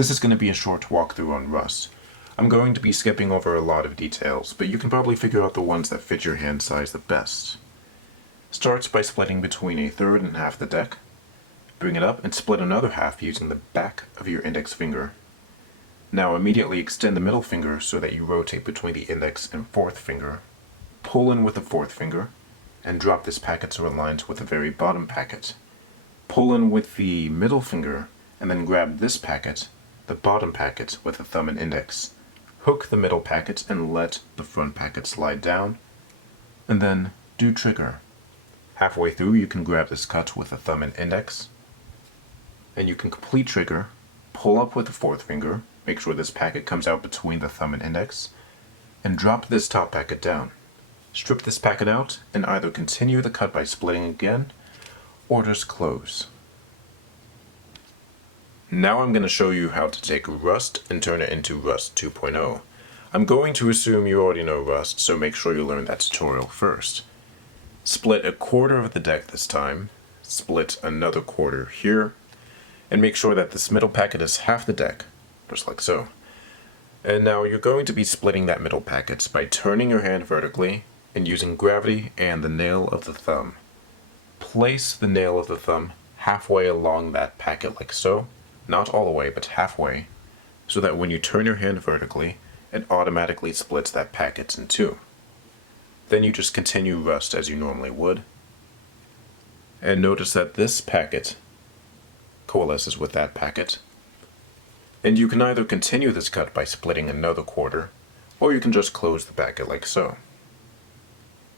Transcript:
This is going to be a short walkthrough on Rust. I'm going to be skipping over a lot of details, but you can probably figure out the ones that fit your hand size the best. Starts by splitting between a third and half the deck. Bring it up and split another half using the back of your index finger. Now immediately extend the middle finger so that you rotate between the index and fourth finger. Pull in with the fourth finger, and drop this packet so it aligns with the very bottom packet. Pull in with the middle finger, and then grab this packet, the bottom packet, with the thumb and index. Hook the middle packet and let the front packet slide down, and then do trigger. Halfway through you can grab this cut with the thumb and index, and you can complete trigger, pull up with the fourth finger, make sure this packet comes out between the thumb and index, and drop this top packet down. Strip this packet out and either continue the cut by splitting again, or just close. Now I'm going to show you how to take Rust and turn it into Rust 2.0. I'm going to assume you already know Rust, so make sure you learn that tutorial first. Split a quarter of the deck this time, split another quarter here, and make sure that this middle packet is half the deck, just like so. And now you're going to be splitting that middle packet by turning your hand vertically and using gravity and the nail of the thumb. Place the nail of the thumb halfway along that packet like so. Not all the way, but halfway, so that when you turn your hand vertically, it automatically splits that packet in two. Then you just continue Rust as you normally would, and notice that this packet coalesces with that packet. And you can either continue this cut by splitting another quarter, or you can just close the packet like so.